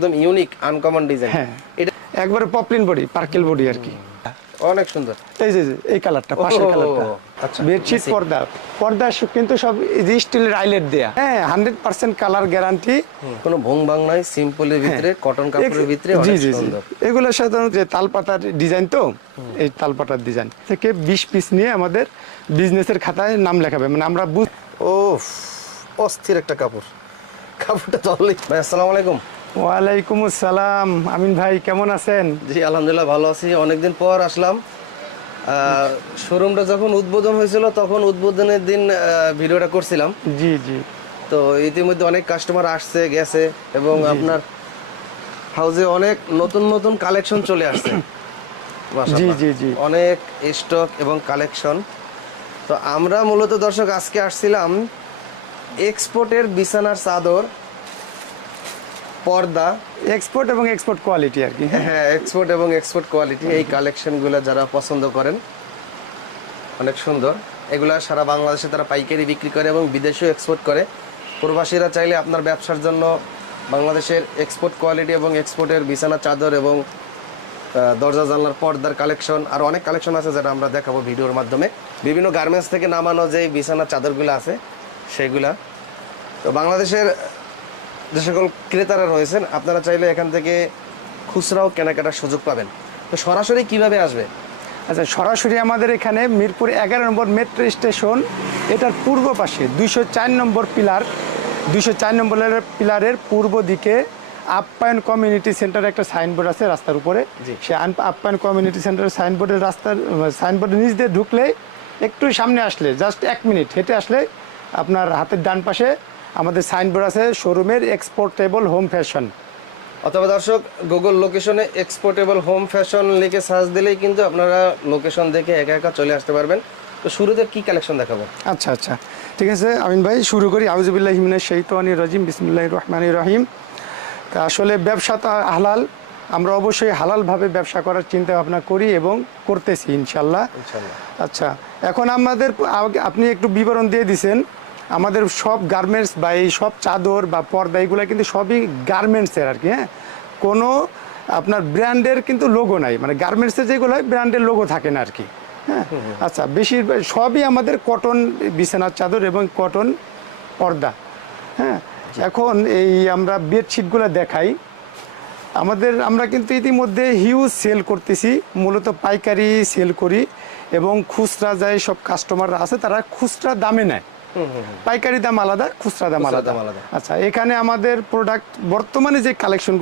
একদম unique uncommon design. হ্যাঁ, এটা একবারে পপলিন বডি, পার্কেল বডি আর কি। অনেক সুন্দর। এই যে এই কালারটা, পাশের কালারটা। আচ্ছা, বেডশিট পর্দা কিন্তু সব স্টিলের আইলেট দেয়া। হ্যাঁ, 100% কালার গ্যারান্টি। কোনো ভং ভাং নাই, সিম্পলের ভিতরে কটন কাপড়ের ভিতরে অনেক সুন্দর। এগুলো সাধারণত যে তালপাতার ডিজাইন, তো এই তালপাতার ডিজাইন থেকে 20 পিস নিয়ে আমাদের বিজনেসের খাতায় নাম লেখাবে, মানে আমরা ওফ, অস্থির একটা কাপড়। কাপড়টা চললে ভাই। আসসালামু আলাইকুম। ওয়ালাইকুম আসসালাম। আমিন ভাই কেমন আছেন? জি আলহামদুলিল্লাহ ভালো আছি। অনেকদিন পর আসলাম। শোরুমটা যখন উদ্বোধন হয়েছিল তখন উদ্বোধনের দিন ভিডিওটা করছিলাম। জি জি। তো ইতিমধ্যে অনেক কাস্টমার আসছে গেছে এবং আপনার হাউজে অনেক নতুন নতুন কালেকশন চলে আসছে। জি জি জি। অনেক স্টক এবং কালেকশন। তো আমরা মূলত দর্শক আজকে আসছিলাম এক্সপোর্টের বিছানার চাদর, পর্দা, এক্সপোর্ট এবং এক্সপোর্ট কোয়ালিটি আর কি। হ্যাঁ, এক্সপোর্ট এবং এক্সপোর্ট কোয়ালিটি, এই কালেকশনগুলো যারা পছন্দ করেন অনেক সুন্দর। এগুলা সারা বাংলাদেশে তারা পাইকারি বিক্রি করে এবং বিদেশেও এক্সপোর্ট করে। প্রবাসীরা চাইলে আপনার ব্যবসার জন্য বাংলাদেশের এক্সপোর্ট কোয়ালিটি এবং এক্সপোর্টের বিছানা চাদর এবং দরজা জানলার পর্দার কালেকশন, আর অনেক কালেকশন আছে যেটা আমরা দেখাবো ভিডিওর মাধ্যমে। বিভিন্ন গার্মেন্টস থেকে নামানো যে বিছানার চাদরগুলো আছে সেগুলা। তো বাংলাদেশের যে সকল ক্রেতারা রয়েছেন আপনারা চাইলে এখান থেকে খুচরাও কেনাকাটার সুযোগ পাবেন। তো সরাসরি কিভাবে আসবে? আচ্ছা, সরাসরি আমাদের এখানে মিরপুর 11 নম্বর মেট্রো স্টেশন, এটার পূর্ব পাশে 204 নম্বর পিলার, 204 নম্বরের পিলারের পূর্ব দিকে আপ্যায়ন কমিউনিটি সেন্টার একটা সাইনবোর্ড আছে রাস্তার উপরে। সে আপ্যায়ন কমিউনিটি সেন্টারের সাইনবোর্ডের নিচ দিয়ে ঢুকলে একটু সামনে আসলে জাস্ট 1 মিনিট হেঁটে আসলে আপনার হাতের ডান পাশে আমাদের সাইনবোর্ড আছে শোরুমের এক্সপোর্টেবল হোম ফ্যাশন। অথবা দর্শক গুগল লোকেশনে এক্সপোর্টেবল হোম ফ্যাশন লিখে সার্চ দিলেই কিন্তু আপনারা লোকেশন দেখে একা একা চলে আসতে পারবেন। তো শুরুতে কি কালেকশন দেখাবো? আচ্ছা আচ্ছা, ঠিক আছে আমিন ভাই, শুরু করি। আউযুবিল্লাহি মিনাশ শাইতানির রাজিম, বিসমিল্লাহির রহমানির রহিম। তা আসলে ব্যবসা তো হালাল, আমরা অবশ্যই হালালভাবে ব্যবসা করার চিন্তা ভাবনা করি এবং করতেছি ইনশাল্লাহ। আচ্ছা, এখন আমাদের আপনি একটু বিবরণ দিয়ে দিয়েছেন। আমাদের সব গার্মেন্টস বা এই সব চাদর বা পর্দা এগুলো কিন্তু সবই গার্মেন্টসের আর কি। হ্যাঁ, কোনো আপনার ব্র্যান্ডের কিন্তু লোগো নাই, মানে গার্মেন্টসের যেগুলো হয় ব্র্যান্ডের লোগো থাকে না আর কি। হ্যাঁ, আচ্ছা, বেশিরভাগ সবই আমাদের কটন বিছানার চাদর এবং কটন পর্দা। হ্যাঁ, এখন এই আমরা বেডশিটগুলো দেখাই। আমরা কিন্তু ইতিমধ্যে হিউজ সেল করতেছি, মূলত পাইকারি সেল করি এবং খুচরা যায় সব কাস্টমাররা আছে তারা খুচরা দামে নেয়। পাইকারি দাম আলাদা, খুচরা দাম আলাদা। আচ্ছা, এখানে আমাদের প্রোডাক্ট বর্তমানে যে কালেকশন